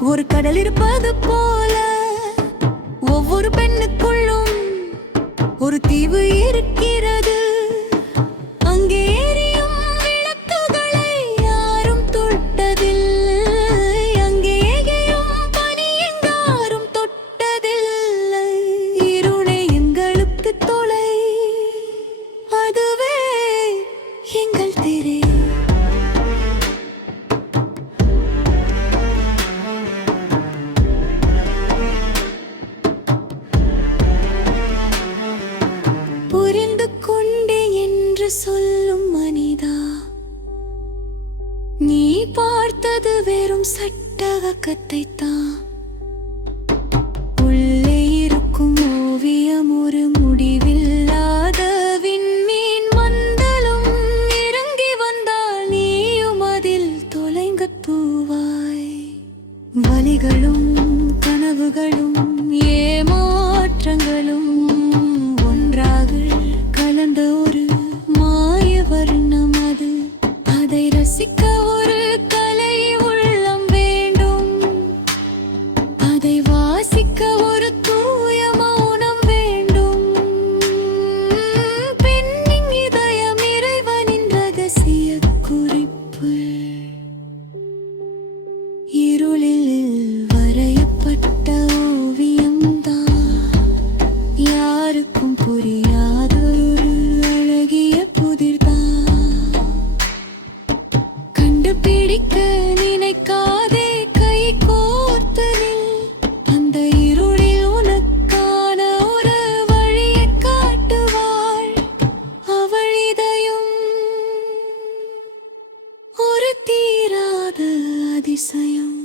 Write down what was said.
ஒரு கடல் இருப்பது போல ஒவ்வொரு பெண்ணுக்குள்ளும் ஒரு தீவு இருக்கிறது. சட்டகத்தை தான் see 这样